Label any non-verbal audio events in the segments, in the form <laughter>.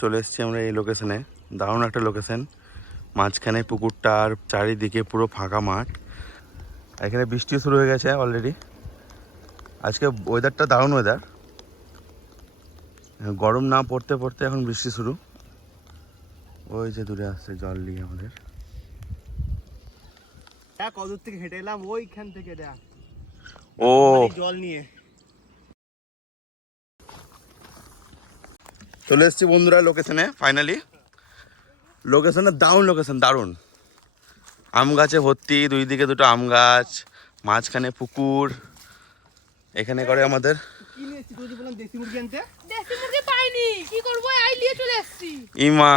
চলে এসেছি আমরা এই লোকেশনে দারুণ একটা লোকেশন মাঝখানে পুকুরটা আর চারিদিকে পুরো ফাঁকা মাঠ। এখানে বৃষ্টি শুরু হয়ে গেছে অলরেডি আজকে ওয়েদারটা দারুণ ওয়েদার গরম না পড়তে পড়তে এখন বৃষ্টি শুরু। ওই যে দূরে আসছে জল নিয়ে আমাদের। কদূর থেকে হেঁটে এলাম ওইখান থেকে দেখ। ও। জল নিয়ে। চলে এসেছি বন্ধুরা লোকেশনে ফাইনালি লোকেশনে দারুণ লোকেশন দারুণ। আম গাছে ভর্তি দুই দিকে দুটো আম গাছ মাঝখানে পুকুর এখানে করে আমাদের কি নিয়ে এসেছি তুই যে বললাম দেশি মুরগি আনতে দেশি মুরগি পাইনি কি করব আই নিয়ে চলে এসেছি। ইমা।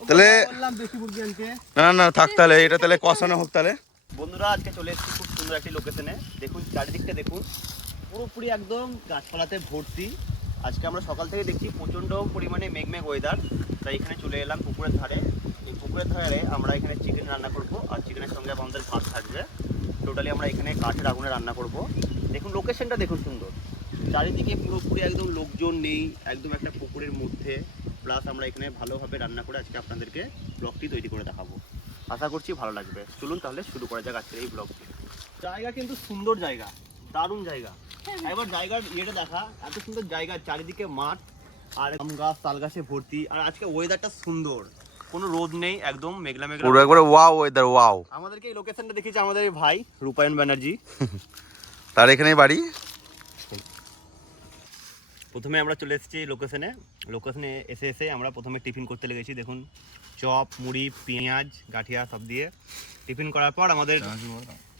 তাহলে- বললাম দেশি মুরগি আনতে। না না থাক তাহলে এটা তাহলে কষানো হোক তাহলে। বন্ধুরা আজকে চলে এসেছি খুব সুন্দর একটি লোকেশনে দেখুন চারিদিকটা দেখুন। পুরোপুরি একদম গাছপালাতে ভর্তি। আজকে আমরা সকাল থেকে দেখছি প্রচণ্ড পরিমাণে মেঘমেঘ ওয়েদার তাই এখানে চলে এলাম পুকুরের ধারে। এই পুকুরের ধারে আমরা এখানে চিকেন রান্না করব, আর চিকেনের সঙ্গে আমাদের ভাত থাকবে। টোটালি আমরা এখানে কাঠের আগুনে রান্না করব। দেখুন লোকেশনটা দেখুন সুন্দর। চারিদিকে পুরোপুরি একদম লোকজন নেই, একদম একটা পুকুরের মধ্যে। প্লাস আমরা এখানে ভালোভাবে রান্না করে আজকে আপনাদেরকে ব্লগটি তৈরি করে দেখাবো। আশা করছি ভালো লাগবে। চলুন তাহলে শুরু করা যাক আজকের এই ব্লগটি জায়গা কিন্তু সুন্দর জায়গা, দারুণ জায়গা। একবার জায়গার ইয়েটা দেখা এত সুন্দর জায়গা চারিদিকে মাঠ আর আম গাছ তাল গাছে ভর্তি আর আজকে ওয়েদারটা সুন্দর। কোনো রোদ নেই একদম মেঘলা মেঘলা। পুরো একবারে ওয়াও ওয়েদার ওয়াও আমাদেরকে এই লোকেশনটা দেখিয়েছে আমাদের ভাই রূপায়ণ ব্যানার্জি। <laughs> তার এখানেই বাড়ি? প্রথমে আমরা চলে এসেছি লোকেশনে লোকেশনে এসে এসে আমরা প্রথমে টিফিন করতে লেগেছি দেখুন। চপ মুড়ি পেঁয়াজ গাঠিয়া সব দিয়ে। টিফিন করার পর আমাদের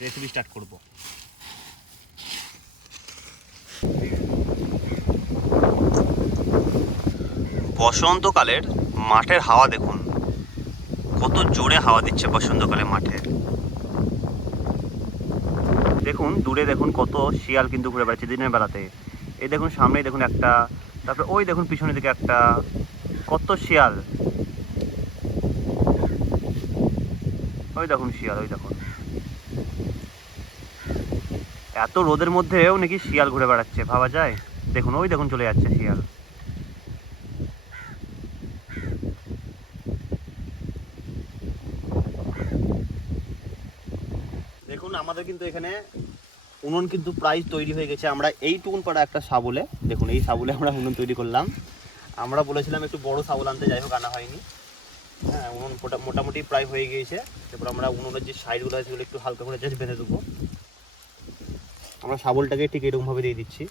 রেসিপি স্টার্ট করব। বসন্তকালের মাঠের হাওয়া দেখুন। কত জোরে হাওয়া দিচ্ছে বসন্তকালে মাঠে। দেখুন, দূরে দেখুন কত শিয়াল কিন্তু ঘুরে বেড়াচ্ছে দিনের বেলাতে। এই দেখুন, সামনেই দেখুন একটা, তারপরে ওই দেখুন পিছনের দিকে একটা, কত শিয়াল। ওই দেখুন শিয়াল, ওই দেখুন। এত রোদের মধ্যেও নাকি শিয়াল ঘুরে বেড়াচ্ছে, ভাবা যায়? দেখুন, ওই দেখুন চলে যাচ্ছে শিয়াল দেখুন আমাদের কিন্তু এখানে উনুন কিন্তু প্রায় তৈরি হয়ে গেছে। আমরা এইটুকুন পাড়া একটা সাবলে দেখুন এই সাবলে আমরা উনুন তৈরি করলাম। আমরা বলেছিলাম একটু বড় সাবল আনতে যাই হোক আনা হয়নি। হ্যাঁ উনুন মোটা- মোটামুটি প্রায় হয়ে গিয়েছে। তারপর আমরা উনুনের যে সাইডগুলো আছে সেগুলো একটু হালকা করে জাস্ট বেঁধে দেবো। আমরা শাবলটাকে ঠিক এরকমভাবে দিয়ে দিচ্ছি।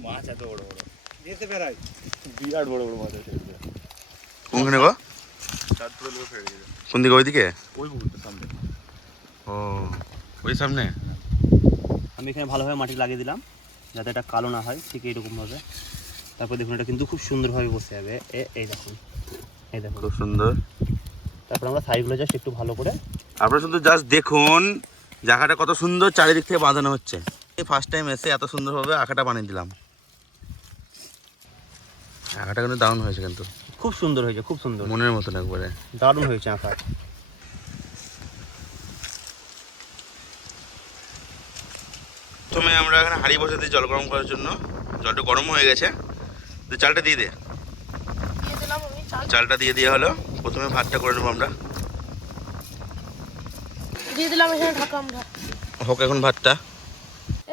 মাছ এত বড় বড়। বিরাট বড় বড় মাছ আছে কোনখানে গো? কোন দিকে? ওইদিকে? ওই মুহূর্তে সামনে। ও ওই সামনে? আমি এখানে ভালোভাবে মাটি লাগিয়ে দিলাম যাতে এটা কালো না হয় ঠিক এইরকমভাবে। তারপর দেখুন এটা কিন্তু খুব সুন্দরভাবে বসে যাবে। এই দেখুন এই দেখুন। খুব সুন্দর। তারপর আমরা সাইডগুলো জাস্ট একটু ভালো করে আপনারা শুধু জাস্ট দেখুন জায়গাটা কত সুন্দর চারিদিক থেকে বাঁধানো হচ্ছে। এই ফার্স্ট টাইম এসে এত সুন্দরভাবে আঁকাটা বানিয়ে দিলাম। আঁকাটা কিন্তু দারুণ হয়েছে কিন্তু। খুব সুন্দর হয়েছে খুব সুন্দর। মনের মতন একবারে। দারুণ হয়েছে আঁকা প্রথমে আমরা এখানে হাঁড়ি বসে দিই জল গরম করার জন্য। জলটা গরম হয়ে গেছে। তো চালটা দিয়ে দে। চালটা দিয়ে দেওয়া হলো। প্রথমে ভাতটা করে নেব আমরা। দিয়ে দিলাম এখানে ঢাকা আমরা। হোক এখন ভাতটা।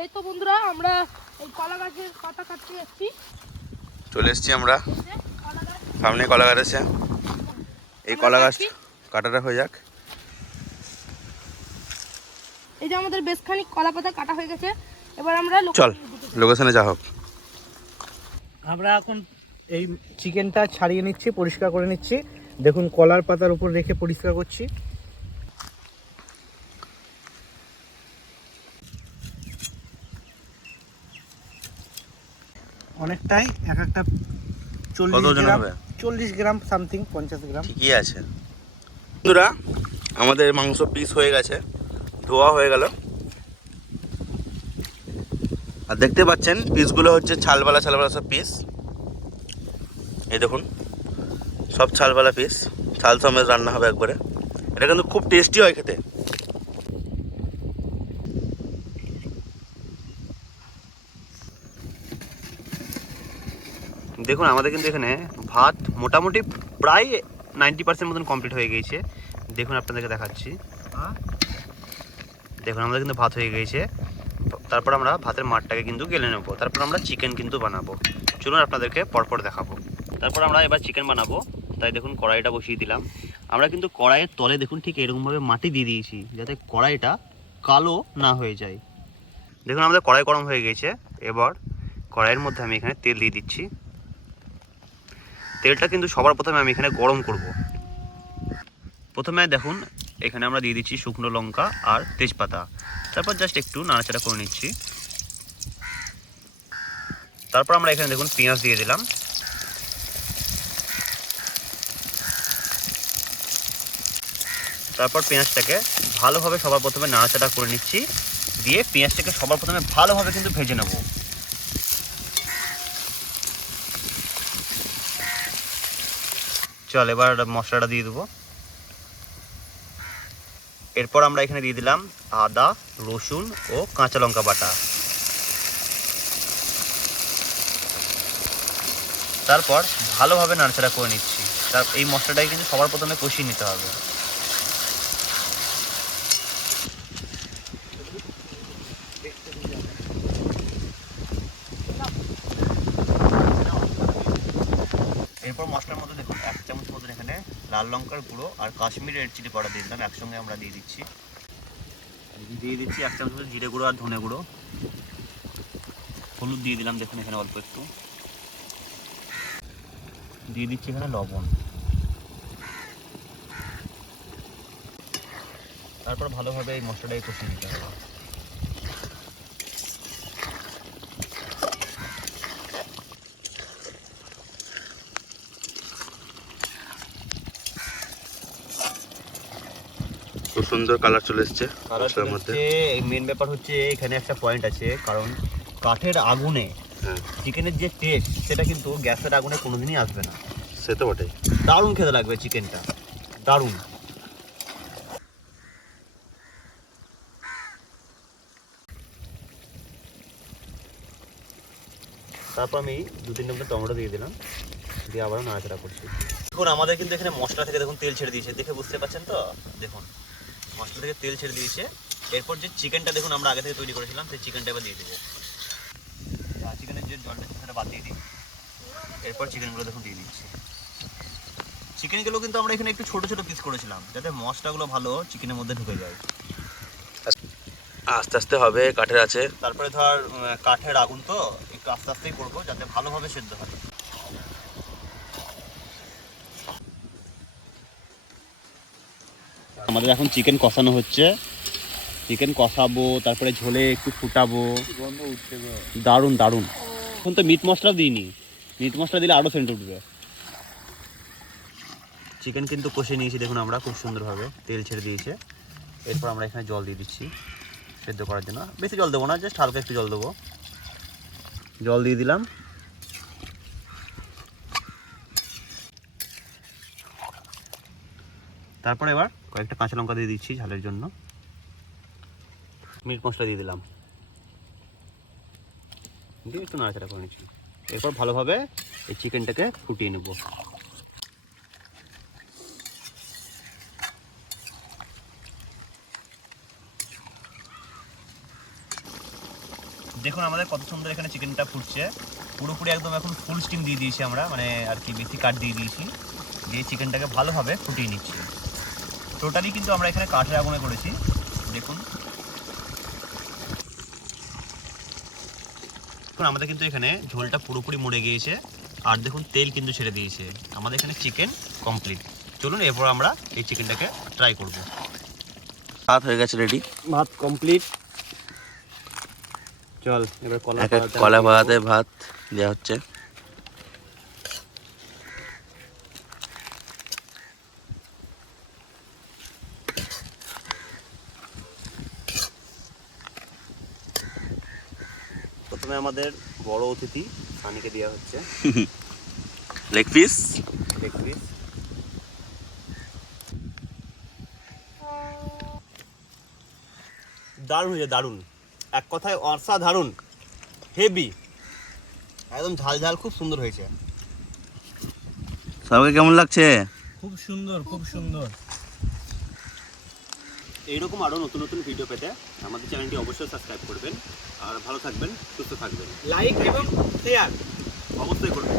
এই তো বন্ধুরা আমরা এই কলা গাছের পাতা কাটতে এসেছি। চলে এসেছি আমরা। সামনে কলা গাছ আছে। এই কলা গাছ কাটাটা হয়ে যাক। এই যে আমাদের বেশ খানিক কলা পাতা কাটা হয়ে গেছে। এবার আমরা চল লোকেশনে যা হোক। আমরা এখন এই চিকেনটা ছাড়িয়ে নিচ্ছি পরিষ্কার করে নিচ্ছি। দেখুন কলার পাতার উপর রেখে পরিষ্কার করছি। অনেকটাই এক একটা চল্লিশ গ্রাম হবে? চল্লিশ গ্রাম সামথিং পঞ্চাশ গ্রাম। ঠিকই আছে। বন্ধুরা আমাদের মাংস পিস হয়ে গেছে ধোয়া হয়ে গেল। আর দেখতে পাচ্ছেন পিসগুলো হচ্ছে ছালবালা ছালবালা সব পিস এই দেখুন, সব ছালবালা পিস ছাল সমেত রান্না হবে একবারে। এটা কিন্তু খুব টেস্টি হয় খেতে। দেখুন, আমাদের কিন্তু এখানে ভাত মোটামুটি প্রায় নাইনটি পার্সেন্ট মতন কমপ্লিট হয়ে গিয়েছে। দেখুন, আপনাদেরকে দেখাচ্ছি। দেখুন, আমাদের কিন্তু ভাত হয়ে গিয়েছে। তারপর আমরা ভাতের মাঠটাকে কিন্তু গেলে নেব। তারপর আমরা চিকেন কিন্তু বানাবো। চলুন আপনাদেরকে পরপর দেখাবো। তারপর আমরা এবার চিকেন বানাবো। তাই দেখুন, কড়াইটা বসিয়ে দিলাম। আমরা কিন্তু কড়াইয়ের তলে দেখুন, ঠিক এরকমভাবে মাটি দিয়ে দিয়েছি, যাতে কড়াইটা কালো না হয়ে যায়। দেখুন, আমাদের কড়াই গরম হয়ে গেছে। এবার কড়াইয়ের মধ্যে আমি এখানে তেল দিয়ে দিচ্ছি। তেলটা কিন্তু সবার প্রথমে আমি এখানে গরম করব। প্রথমে দেখুন এখানে আমরা দিয়ে দিচ্ছি শুকনো লঙ্কা আর তেজপাতা। তারপর জাস্ট একটু নাড়াচাড়া করে নিচ্ছি। তারপর আমরা এখানে দেখুন পেঁয়াজ দিয়ে দিলাম। তারপর পেঁয়াজটাকে ভালোভাবে সবার প্রথমে নাড়াচাড়া করে নিচ্ছি। দিয়ে পেঁয়াজটাকে সবার প্রথমে ভালোভাবে কিন্তু ভেজে নেব। চল, এবার মশলাটা দিয়ে দেবো। এরপর আমরা এখানে দিয়ে দিলাম আদা, রসুন ও কাঁচা লঙ্কা বাটা। তারপর ভালোভাবে নাড়াচাড়া করে নিচ্ছি। তার এই মশলাটাকে কিন্তু সবার প্রথমে কষিয়ে নিতে হবে এরপর মশলার মধ্যে দেখুন এক চামচ মতন এখানে লাল লঙ্কার গুঁড়ো আর কাশ্মীরি রেড চিলি পাউডার দিয়ে দিলাম, একসঙ্গে আমরা দিয়ে দিচ্ছি। দিয়ে দিচ্ছি এক চামচ জিরে গুঁড়ো আর ধনে গুঁড়ো। হলুদ দিয়ে দিলাম, দেখুন এখানে অল্প একটু। দিয়ে দিচ্ছি এখানে লবণ। তারপর ভালোভাবে এই মশলাটাই কষিয়ে দিতে হবে। সুন্দর কালার চলে এসছে মশলার মধ্যে। মেন ব্যাপার হচ্ছে এখানে একটা পয়েন্ট আছে কারণ কাঠের আগুনে হ্যাঁ। চিকেনের যে টেস্ট সেটা কিন্তু গ্যাসের আগুনে কোনোদিনই আসবে না। সে তো বটেই। দারুণ খেতে লাগবে চিকেনটা দারুণ। তারপর আমি দু তিনটে মতো টমেটো দিয়ে দিলাম। দিয়ে আবারও নাড়াচাড়া করছি। দেখুন আমাদের কিন্তু এখানে মশলা থেকে দেখুন তেল ছেড়ে দিয়েছে। দেখে বুঝতে পারছেন তো? দেখুন। মশলা থেকে তেল ছেড়ে দিয়েছে। এরপর যে চিকেনটা দেখুন আমরা আগে থেকে তৈরি করেছিলাম সেই চিকেনটা এবার দিয়ে দেবো। চিকেনের যে জলটা সেটা বাদ দিয়ে দিই। এরপর চিকেনগুলো দেখুন দিয়ে দিচ্ছি। চিকেনগুলো কিন্তু আমরা এখানে একটু ছোট ছোট পিস করেছিলাম যাতে মশলাগুলো ভালো চিকেনের মধ্যে ঢুকে যায়। আস্তে আস্তে হবে কাঠের আছে। তারপরে ধর কাঠের আগুন তো একটু আস্তে আস্তেই করব যাতে ভালোভাবে সেদ্ধ হয়। আমাদের এখন চিকেন কষানো হচ্ছে। চিকেন কষাবো তারপরে ঝোলে একটু ফুটাবো। দারুণ দারুণ। এখন তো মিট মশলা দিইনি। মিট মশলা দিলে আরও সেন্ট উঠবে। চিকেন কিন্তু কষে নিয়েছি দেখুন আমরা খুব সুন্দরভাবে তেল ছেড়ে দিয়েছে। এরপর আমরা এখানে জল দিয়ে দিচ্ছি সেদ্ধ করার জন্য। বেশি জল দেবো না জাস্ট হালকা একটু জল দেবো। জল দিয়ে দিলাম। তারপরে এবার কয়েকটা কাঁচা লঙ্কা দিয়ে দিচ্ছি ঝালের জন্য। মিট মশলা দিয়ে দিলাম। দিয়ে একটু নাড়াচাড়া করে নিচ্ছি। এরপর ভালোভাবে এই চিকেনটাকে ফুটিয়ে নেব। দেখুন আমাদের কত সুন্দর এখানে চিকেনটা ফুটছে। পুরোপুরি একদম এখন ফুল স্টিম দিয়ে দিয়েছি আমরা। মানে আর কি বেশি কাট দিয়ে দিয়েছি। দিয়ে চিকেনটাকে ভালোভাবে ফুটিয়ে নিচ্ছি। টোটালি কিন্তু আমরা এখানে কাঠের আগুনে করেছি। দেখুন। আমাদের কিন্তু এখানে ঝোলটা পুরোপুরি মরে গিয়েছে। আর দেখুন তেল কিন্তু ছেড়ে দিয়েছে। আমাদের এখানে চিকেন কমপ্লিট চলুন এরপর আমরা এই চিকেনটাকে ট্রাই করব। ভাত হয়ে গেছে রেডি ভাত কমপ্লিট চল এবার কলা কলা ভাতে ভাত দেওয়া হচ্ছে। প্রথমে আমাদের বড় অতিথি সানিকে দেওয়া হচ্ছে। লেগ পিস লেগ পিস দারুণ হয়েছে দারুণ। এক কথায় অসাধারণ। হেভি একদম ঝাল ঝাল খুব সুন্দর হয়েছে। সবাইকে কেমন লাগছে? খুব সুন্দর খুব সুন্দর। এইরকম আরও নতুন নতুন ভিডিও পেতে আমাদের চ্যানেলটি অবশ্যই সাবস্ক্রাইব করবেন। আর ভালো থাকবেন সুস্থ থাকবেন। লাইক এবং শেয়ার অবশ্যই করবেন।